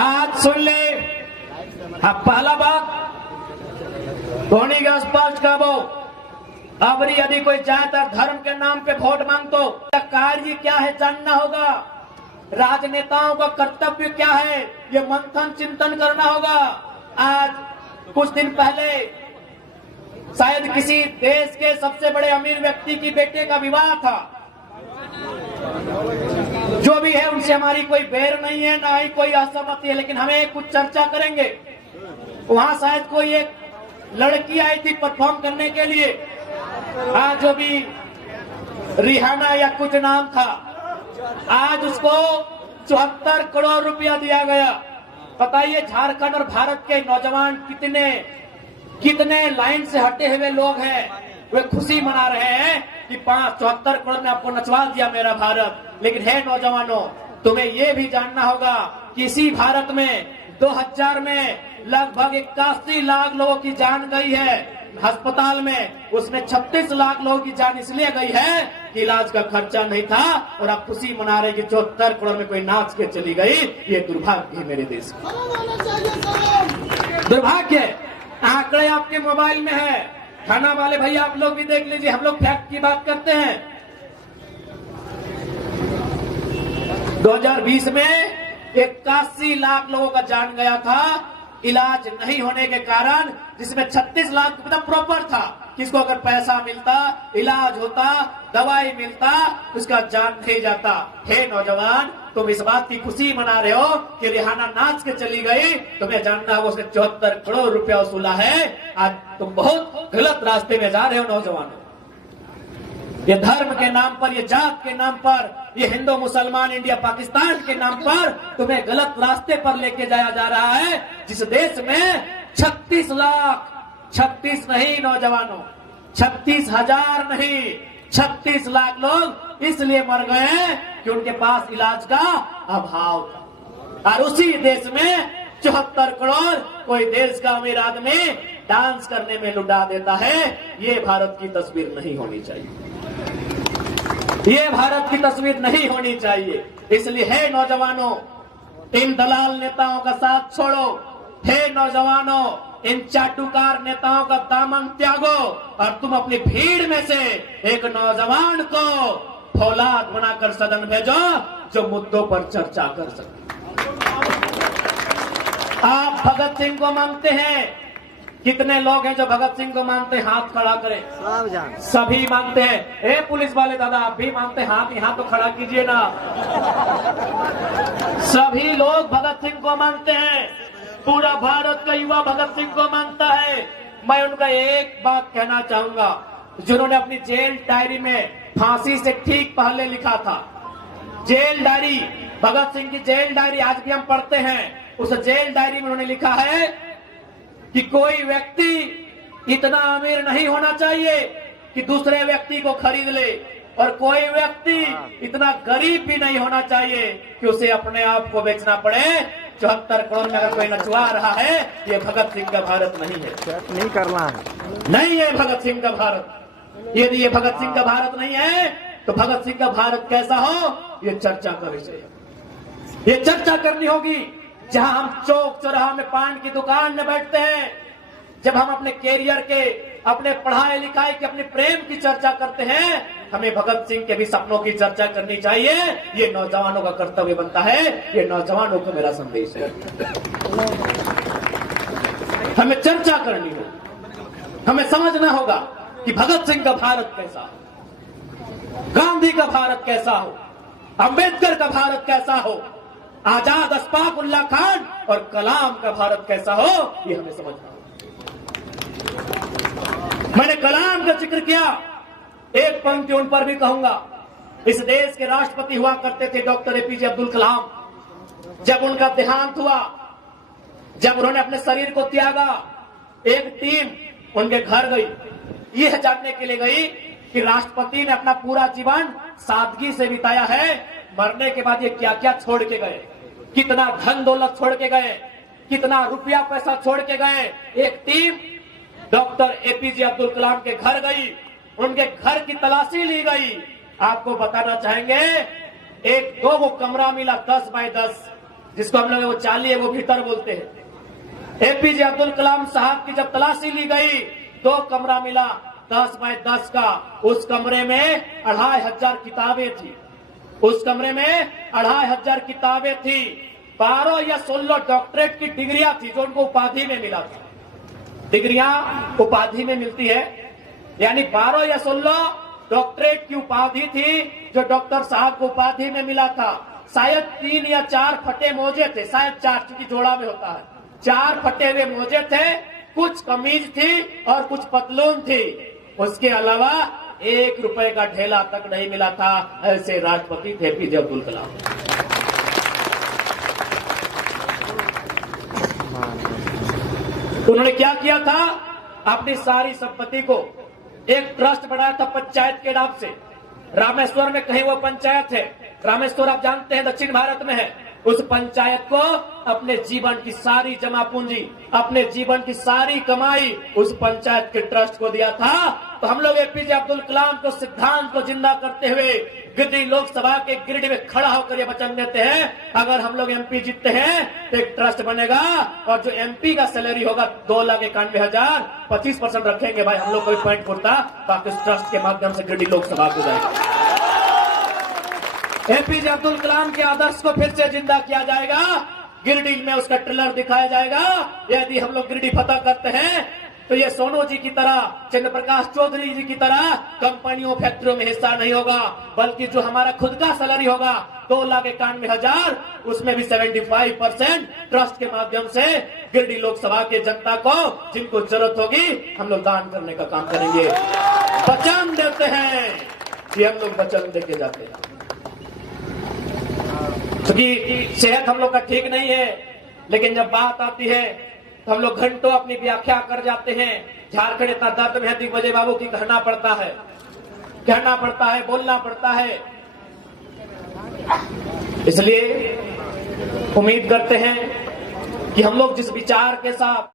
आज सुन ले, अब पहला बात धोनी का स्पष्ट कहो, अब यदि कोई जात और धर्म के नाम पे वोट मांगतो, कार्य क्या है जानना होगा, राजनेताओं का कर्तव्य क्या है ये मंथन चिंतन करना होगा। आज कुछ दिन पहले शायद किसी देश के सबसे बड़े अमीर व्यक्ति की बेटे का विवाह था। जो भी है उनसे हमारी कोई बैर नहीं है, ना ही कोई असहमति है, लेकिन हमें कुछ चर्चा करेंगे। वहां शायद कोई एक लड़की आई थी परफॉर्म करने के लिए, आज जो भी रिहाना या कुछ नाम था, आज उसको 74 करोड़ रुपया दिया गया। बताइए झारखंड और भारत के नौजवान कितने लाइन से हटे हुए लोग हैं, वे खुशी मना रहे हैं कि 74 करोड़ में आपको नचवा दिया मेरा भारत। लेकिन है नौजवानों, तुम्हें यह भी जानना होगा कि इसी भारत में 2000 में लगभग 81 लाख लोगों की जान गई है अस्पताल में, उसमें 36 लाख लोगों की जान इसलिए गई है कि इलाज का खर्चा नहीं था, और आप खुशी मना रहे कि 74 करोड़ में कोई नाच के चली गई। ये दुर्भाग्य है मेरे देश का, दुर्भाग्य है। आंकड़े आपके मोबाइल में है, थाना वाले भैया आप लोग भी देख लीजिए, हम लोग फैक्ट की बात करते हैं। 2020 में 81 लाख लोगों का जान गया था इलाज नहीं होने के कारण, जिसमें 36 लाख मतलब प्रॉपर था, किसको अगर पैसा मिलता, इलाज होता, दवाई मिलता, उसका जान नहीं जाता। हे नौजवान, तुम इस बात की खुशी मना रहे हो कि रिहाना नाच के चली गई, तुम्हें जानना है उसने 74 करोड़ रुपया वसूला है। आज तुम बहुत गलत रास्ते में जा रहे हो नौजवानों। ये धर्म के नाम पर, ये जात के नाम पर, ये हिंदू मुसलमान इंडिया पाकिस्तान के नाम पर तुम्हें गलत रास्ते पर लेके जाया जा रहा है, जिस देश में 36 नहीं नौजवानों, 36,000 नहीं, 36 लाख लोग इसलिए मर गए कि उनके पास इलाज का अभाव था। और उसी देश में 74 करोड़ कोई देश का अमीर आदमी डांस करने में लुटा देता है। ये भारत की तस्वीर नहीं होनी चाहिए, ये भारत की तस्वीर नहीं होनी चाहिए। इसलिए हे नौजवानों, इन दलाल नेताओं का साथ छोड़ो। हे नौजवानों, इन चाटुकार नेताओं का दामन त्यागो और तुम अपनी भीड़ में से एक नौजवान को फौलाद बनाकर सदन भेजो जो मुद्दों पर चर्चा कर सके। आप भगत सिंह को मानते हैं? कितने लोग हैं जो भगत सिंह को मानते हैं? हाथ खड़ा करें। सभी मानते हैं। ए पुलिस वाले दादा, आप भी मानते हैं? हाथ यहाँ तो खड़ा कीजिए ना। सभी लोग भगत सिंह को मानते हैं, पूरा भारत का युवा भगत सिंह को मानता है। मैं उनका एक बात कहना चाहूंगा, जिन्होंने अपनी जेल डायरी में फांसी से ठीक पहले लिखा था, जेल डायरी, भगत सिंह की जेल डायरी आज भी हम पढ़ते हैं। उस जेल डायरी में उन्होंने लिखा है कि कोई व्यक्ति इतना अमीर नहीं होना चाहिए कि दूसरे व्यक्ति को खरीद ले, और कोई व्यक्ति इतना गरीब भी नहीं होना चाहिए कि उसे अपने आप को बेचना पड़े। 74 करोड़ में अगर कोई नचवा रहा है, ये भगत सिंह का भारत नहीं है, नहीं करना है, नहीं है भगत सिंह का भारत। यदि ये भगत सिंह का भारत नहीं है तो भगत सिंह का भारत कैसा हो, ये चर्चा का विषय है। ये चर्चा करनी होगी। जहां हम चौक चौराहा में पान की दुकान में बैठते हैं, जब हम अपने कैरियर के, अपने पढ़ाई लिखाई के, अपने प्रेम की चर्चा करते हैं, हमें भगत सिंह के भी सपनों की चर्चा करनी चाहिए। ये नौजवानों का कर्तव्य बनता है, ये नौजवानों को मेरा संदेश है। हमें चर्चा करनी होगी, हमें समझना होगा कि भगत सिंह का भारत कैसा हो, गांधी का भारत कैसा हो, अंबेडकर का भारत कैसा हो, आजाद अशफाक उल्लाह खान और कलाम का भारत कैसा हो, ये हमें समझना होगा। मैंने कलाम का जिक्र किया, एक पंक्ति उन पर भी कहूंगा। इस देश के राष्ट्रपति हुआ करते थे डॉक्टर एपीजे अब्दुल कलाम। जब उनका देहांत हुआ, जब उन्होंने अपने शरीर को त्यागा, एक टीम उनके घर गई, यह जानने के लिए गई कि राष्ट्रपति ने अपना पूरा जीवन सादगी से बिताया है, मरने के बाद ये क्या क्या छोड़ के गए, कितना धन दौलत छोड़ के गए, कितना रुपया पैसा छोड़ के गए। एक team doctor APJ Abdul Kalam के घर गई, उनके घर की तलाशी ली गई। आपको बताना चाहेंगे एक 2 कमरा मिला 10 बाय 10, जिसको हम लोग वो चाली है वो भीतर बोलते हैं। एपीजे अब्दुल कलाम साहब की जब तलाशी ली गई, 2 कमरा मिला 10 बाय 10 का। उस कमरे में 2500 किताबें थी। उस कमरे में 2500 किताबें थी। 12 या 16 डॉक्टरेट की डिग्रियां थी जो उनको उपाधि में मिला था। डिग्रियां उपाधि में मिलती है, यानी 12 या 16 डॉक्टरेट की उपाधि थी जो डॉक्टर साहब को उपाधि में मिला था। शायद 3 या 4 फटे मोजे थे, शायद 4, क्योंकि जोड़ा में होता है। 4 फटे हुए मोजे थे, कुछ कमीज थी और कुछ पतलून थी। उसके अलावा 1 रुपए का ढेला तक नहीं मिला था। ऐसे राष्ट्रपति थे एपीजे अब्दुल कलाम। उन्होंने क्या किया था? अपनी सारी संपत्ति को एक ट्रस्ट बनाया था पंचायत के नाम से। रामेश्वर में कहीं वो पंचायत है, रामेश्वर आप जानते हैं दक्षिण भारत में है। उस पंचायत को अपने जीवन की सारी जमा पूंजी, अपने जीवन की सारी कमाई उस पंचायत के ट्रस्ट को दिया था। तो हम लोग एपीजे अब्दुल कलाम को सिद्धांत को जिंदा करते हुए गिरिडीह लोकसभा के गिरिडीह में खड़ा होकर ये वचन देते हैं, अगर हम लोग एमपी जीतते हैं तो एक ट्रस्ट बनेगा और जो एमपी का सैलरी होगा 2,91,000, 25% रखेंगे भाई, हम लोग कोई पॉइंट पुरता, बाकी उस ट्रस्ट के माध्यम से गिरिडीह लोकसभा को जाएगा। एपीजे अब्दुल कलाम के आदर्श को फिर से जिंदा किया जाएगा। गिरिडीह में उसका ट्रेलर दिखाया जाएगा। यदि हम लोग गिरिडीह फतह करते हैं तो ये सोनू जी की तरह, चंद्र प्रकाश चौधरी जी की तरह कंपनियों फैक्ट्रियों में हिस्सा नहीं होगा, बल्कि जो हमारा खुद का सैलरी होगा 2,91,000, उसमें भी 75% ट्रस्ट के माध्यम से गिरिडीह लोकसभा के जनता को जिनको जरूरत होगी हम लोग दान करने का काम करेंगे। वचन देते हैं कि हम लोग वचन देके जाते हैं, क्योंकि सेहत हम लोग का ठीक नहीं है, लेकिन जब बात आती है तो हम लोग घंटों अपनी व्याख्या कर जाते हैं। झारखंड इतना दर्द में है, दिग्विजय बाबू की कहना पड़ता है, बोलना पड़ता है। इसलिए उम्मीद करते हैं कि हम लोग जिस विचार के साथ